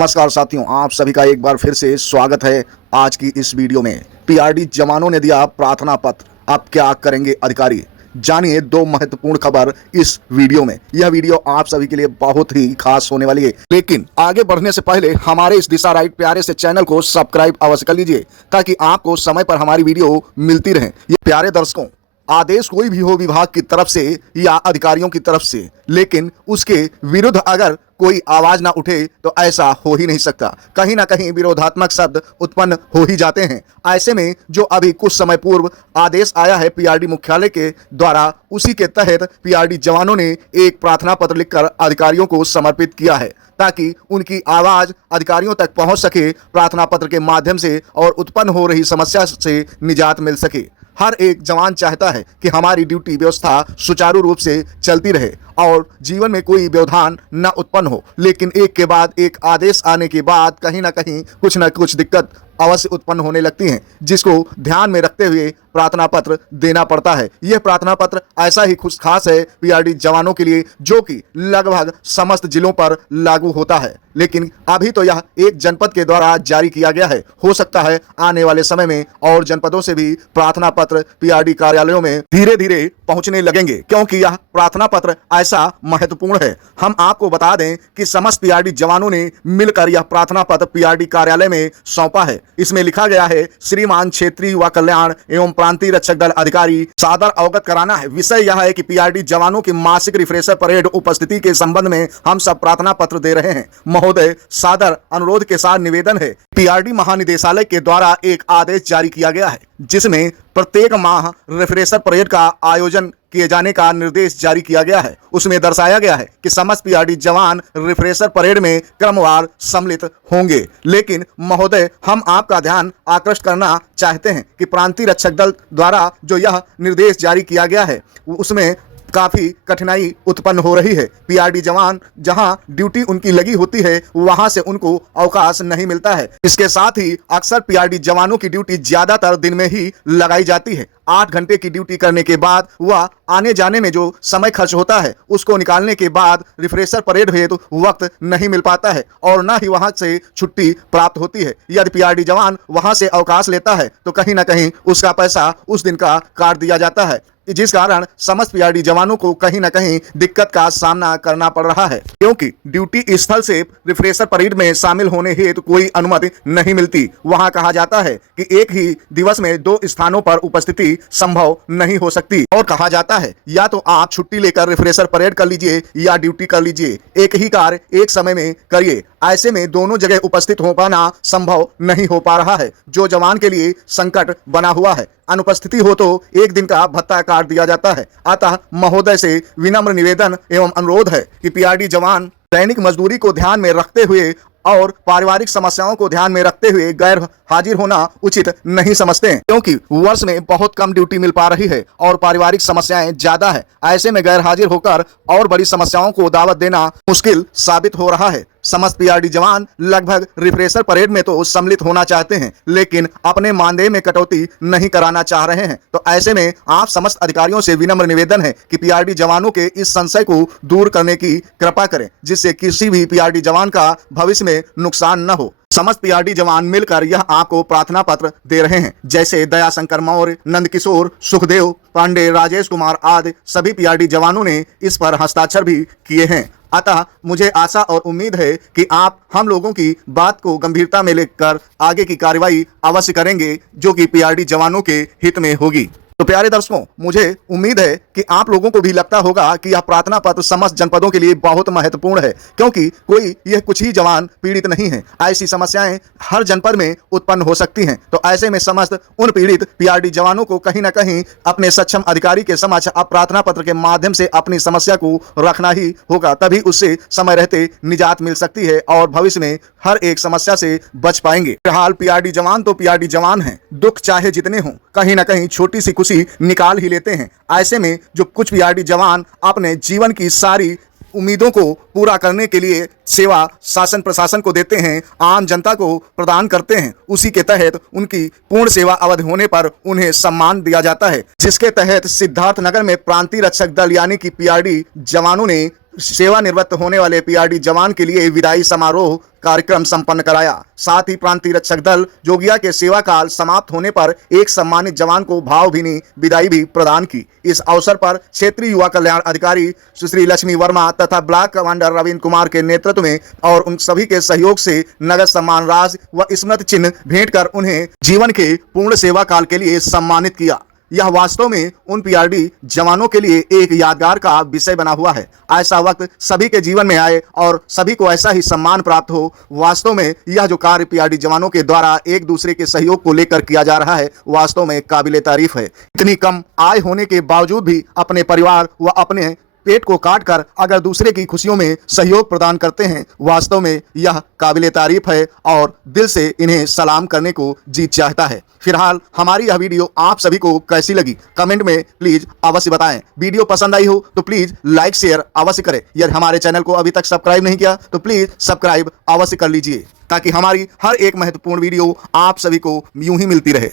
नमस्कार साथियों, आप सभी का एक बार फिर से स्वागत है। आज की इस वीडियो में पीआरडी जवानों ने दिया प्रार्थना पत्र, अब क्या करेंगे अधिकारी। जानिए दो महत्वपूर्ण खबर इस वीडियो में। यह वीडियो आप सभी के लिए बहुत ही खास होने वाली है, लेकिन आगे बढ़ने से पहले हमारे इस दिशा राइट प्यारे से चैनल को सब्सक्राइब अवश्य कर लीजिए, ताकि आपको समय पर हमारी वीडियो मिलती रहे। ये प्यारे दर्शकों, आदेश कोई भी हो विभाग की तरफ से या अधिकारियों की तरफ से, लेकिन उसके विरुद्ध अगर कोई आवाज ना उठे तो ऐसा हो ही नहीं सकता। कहीं ना कहीं विरोधात्मक शब्द उत्पन्न हो ही जाते हैं। ऐसे में जो अभी कुछ समय पूर्व आदेश आया है पीआरडी मुख्यालय के द्वारा, उसी के तहत पीआरडी जवानों ने एक प्रार्थना पत्र लिखकर अधिकारियों को समर्पित किया है, ताकि उनकी आवाज अधिकारियों तक पहुंच सके। प्रार्थना पत्र के माध्यम से और उत्पन्न हो रही समस्या से निजात मिल सके। हर एक जवान चाहता है कि हमारी ड्यूटी व्यवस्था सुचारू रूप से चलती रहे और जीवन में कोई व्यवधान न उत्पन्न हो, लेकिन एक के बाद एक आदेश आने के बाद कहीं ना कहीं कुछ न कुछ दिक्कत अवश्य उत्पन्न होने लगती हैं, जिसको ध्यान में रखते हुए प्रार्थना पत्र देना पड़ता है। यह प्रार्थना पत्र ऐसा ही खुश खास है पीआरडी जवानों के लिए, जो कि लगभग समस्त जिलों पर लागू होता है, लेकिन अभी तो यह एक जनपद के द्वारा जारी किया गया है। हो सकता है आने वाले समय में और जनपदों से भी प्रार्थना पत्र पीआरडी कार्यालयों में धीरे धीरे पहुंचने लगेंगे, क्योंकि यह प्रार्थना पत्र ऐसा महत्वपूर्ण है। हम आपको बता दें कि समस्त पीआरडी जवानों ने मिलकर यह प्रार्थना पत्र पीआरडी कार्यालय में सौंपा है। इसमें लिखा गया है, श्रीमान क्षेत्रीय युवा कल्याण एवं प्रांतीय रक्षक दल अधिकारी, सादर अवगत कराना है। विषय यह है कि पीआरडी जवानों की मासिक रिफ्रेशर परेड उपस्थिति के संबंध में हम सब प्रार्थना पत्र दे रहे हैं। महोदय, सादर अनुरोध के साथ निवेदन है, पीआरडी महानिदेशालय के द्वारा एक आदेश जारी किया गया है, जिसमें प्रत्येक माह रिफ्रेशर परेड का आयोजन किए जाने का निर्देश जारी किया गया है। उसमें दर्शाया गया है कि समस्त पीआरडी जवान रिफ्रेशर परेड में क्रमवार सम्मिलित होंगे। लेकिन महोदय, हम आपका ध्यान आकृष्ट करना चाहते हैं कि प्रांतीय रक्षक दल द्वारा जो यह निर्देश जारी किया गया है, उसमें काफी कठिनाई उत्पन्न हो रही है। पीआरडी जवान जहां ड्यूटी उनकी लगी होती है, वहां से उनको अवकाश नहीं मिलता है। इसके साथ ही अक्सर पीआरडी जवानों की ड्यूटी ज्यादातर दिन में ही लगाई जाती है। 8 घंटे की ड्यूटी करने के बाद वह आने जाने में जो समय खर्च होता है, उसको निकालने के बाद रिफ्रेशर परेड हेतु वक्त नहीं मिल पाता है और न ही वहां से छुट्टी प्राप्त होती है। यदि पीआरडी जवान वहां से अवकाश लेता है तो कहीं ना कहीं उसका पैसा उस दिन का काट दिया जाता है, जिस कारण समस्त पीआरडी जवानों को कहीं ना कहीं दिक्कत का सामना करना पड़ रहा है, क्योंकि ड्यूटी स्थल से रिफ्रेशर परेड में शामिल होने हेतु कोई अनुमति नहीं मिलती। वहां कहा जाता है कि एक ही दिवस में 2 स्थानों पर उपस्थिति संभव नहीं हो सकती, और कहा जाता है या तो आप छुट्टी लेकर रिफ्रेशर परेड कर लीजिए या ड्यूटी कर लीजिए, एक ही कार्य एक समय में करिए। ऐसे में दोनों जगह उपस्थित हो पाना संभव नहीं हो पा रहा है, जो जवान के लिए संकट बना हुआ है। अनुपस्थिति हो तो 1 दिन का भत्ता काट दिया जाता है। अतः महोदय से विनम्र निवेदन एवं अनुरोध है कि पीआरडी जवान दैनिक मजदूरी को ध्यान में रखते हुए और पारिवारिक समस्याओं को ध्यान में रखते हुए गैर हाजिर होना उचित नहीं समझते हैं, क्योंकि वर्ष में बहुत कम ड्यूटी मिल पा रही है और पारिवारिक समस्याएं ज्यादा है। ऐसे में गैर हाजिर होकर और बड़ी समस्याओं को दावत देना मुश्किल साबित हो रहा है। समस्त पीआरडी जवान लगभग रिफ्रेशर परेड में तो सम्मिलित होना चाहते हैं, लेकिन अपने मानदेय में कटौती नहीं कराना चाह रहे हैं। तो ऐसे में आप समस्त अधिकारियों से विनम्र निवेदन है कि पीआरडी जवानों के इस संशय को दूर करने की कृपा करें, जिससे किसी भी पीआरडी जवान का भविष्य में नुकसान न हो। समस्त पीआरडी जवान मिलकर यह आपको प्रार्थना पत्र दे रहे हैं, जैसे दयाशंकर मौर्य, नंदकिशोर, सुखदेव पांडे, राजेश कुमार आदि सभी पीआरडी जवानों ने इस पर हस्ताक्षर भी किए हैं। अतः मुझे आशा और उम्मीद है कि आप हम लोगों की बात को गंभीरता में लेकर आगे की कार्रवाई अवश्य करेंगे, जो कि पीआरडी जवानों के हित में होगी। तो प्यारे दर्शकों, मुझे उम्मीद है कि आप लोगों को भी लगता होगा कि यह प्रार्थना पत्र समस्त जनपदों के लिए बहुत महत्वपूर्ण है, क्योंकि कोई यह कुछ ही जवान पीड़ित नहीं है। ऐसी समस्याएं हर जनपद में उत्पन्न हो सकती हैं। तो ऐसे में समस्त उन पीड़ित पीआरडी जवानों को कहीं ना कहीं अपने सक्षम अधिकारी के समक्ष अब प्रार्थना पत्र के माध्यम से अपनी समस्या को रखना ही होगा, तभी उससे समय रहते निजात मिल सकती है और भविष्य में हर एक समस्या से बच पाएंगे। फिलहाल पीआरडी जवान तो पीआरडी जवान हैं, दुख चाहे जितने हों कहीं ना कहीं छोटी सी खुशी निकाल ही लेते हैं। ऐसे में जो कुछ पीआरडी जवान अपने जीवन की सारी उम्मीदों को पूरा करने के लिए सेवा शासन प्रशासन को देते हैं, आम जनता को प्रदान करते हैं, उसी के तहत उनकी पूर्ण सेवा अवधि होने पर उन्हें सम्मान दिया जाता है, जिसके तहत सिद्धार्थनगर में प्रांतीय रक्षक दल यानी कि पीआरडी जवानों ने सेवानिवृत्त होने वाले पीआरडी जवान के लिए विदाई समारोह कार्यक्रम संपन्न कराया। साथ ही प्रांतीय रक्षक दल जोगिया के सेवा काल समाप्त होने पर एक सम्मानित जवान को भावभीनी विदाई भी प्रदान की। इस अवसर पर क्षेत्रीय युवा कल्याण अधिकारी सुश्री लक्ष्मी वर्मा तथा ब्लॉक कमांडर रविंद्र कुमार के नेतृत्व में और उन सभी के सहयोग से नगद सम्मान राशि व स्मृति चिन्ह भेंट कर उन्हें जीवन के पूर्ण सेवा काल के लिए सम्मानित किया। यह वास्तव में उन पीआरडी जवानों के लिए एक यादगार का विषय बना हुआ है। ऐसा वक्त सभी के जीवन में आए और सभी को ऐसा ही सम्मान प्राप्त हो। वास्तव में यह जो कार्य पीआरडी जवानों के द्वारा एक दूसरे के सहयोग को लेकर किया जा रहा है, वास्तव में काबिले तारीफ है। इतनी कम आय होने के बावजूद भी अपने परिवार व अपने पेट को काट कर अगर दूसरे की खुशियों में सहयोग प्रदान करते हैं, वास्तव में यह काबिले तारीफ है और दिल से इन्हें सलाम करने को जी चाहता है। फिलहाल हमारी यह वीडियो आप सभी को कैसी लगी कमेंट में प्लीज अवश्य बताएं। वीडियो पसंद आई हो तो प्लीज लाइक शेयर अवश्य करें। यदि हमारे चैनल को अभी तक सब्सक्राइब नहीं किया तो प्लीज सब्सक्राइब अवश्य कर लीजिए, ताकि हमारी हर एक महत्वपूर्ण वीडियो आप सभी को यूं ही मिलती रहे।